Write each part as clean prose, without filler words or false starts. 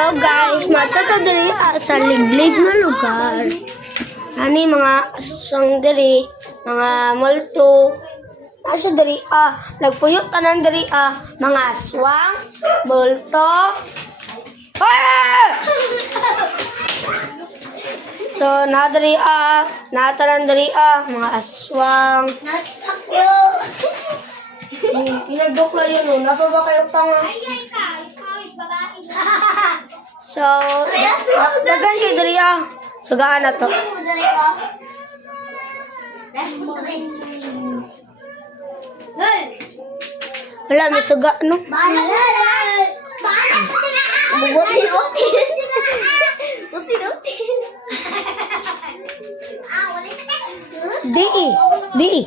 So guys, matata diri sa liglig na lugar. Ani mga aswang diri, mga multo. Nasa diri nagpuyot tanan diri mga aswang, multo. So nadiri natanan diri mga aswang. Inagdok lang yun, no? Napa ba kayo tanga? So, dagan kayo diri sugaan na to. Wala, may suga, no? Di.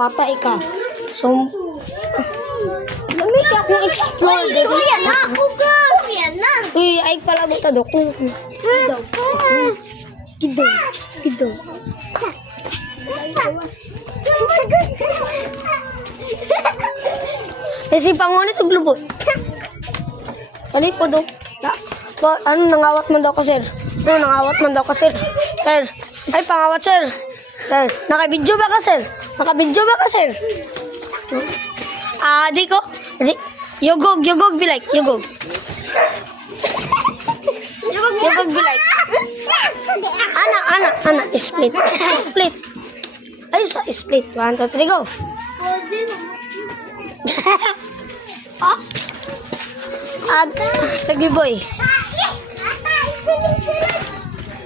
Patay ka. So, lamig akong explore. Kuya na! Kuya na! Uy, ay pala mo tado. Gido. Kasi pangunit ang lubot. Kali po do. Ano, nangawat man daw ka, sir? Sir. Ay, pangawat, sir. Sir, nakabidyo ba ka, sir? Sir? Di ko. Yugog, be like. Yugog, be like. Ana. Split. Ay, split. 1, 2, 3, go. Nagbiboy.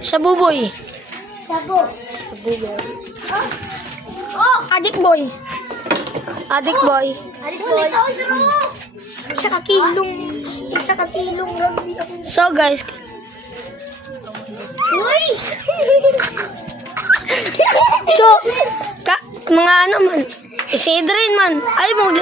Sabuboy. Adik boy. Isa ka kilong rugby ako. So guys. Uy! So, mga ano man. Isidrin man. Ay, mo.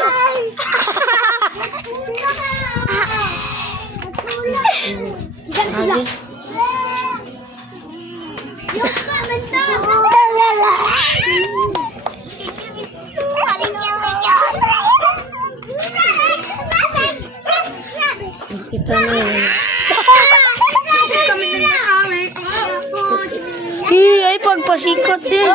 Kita na yun. Ay, pagpasikot eh.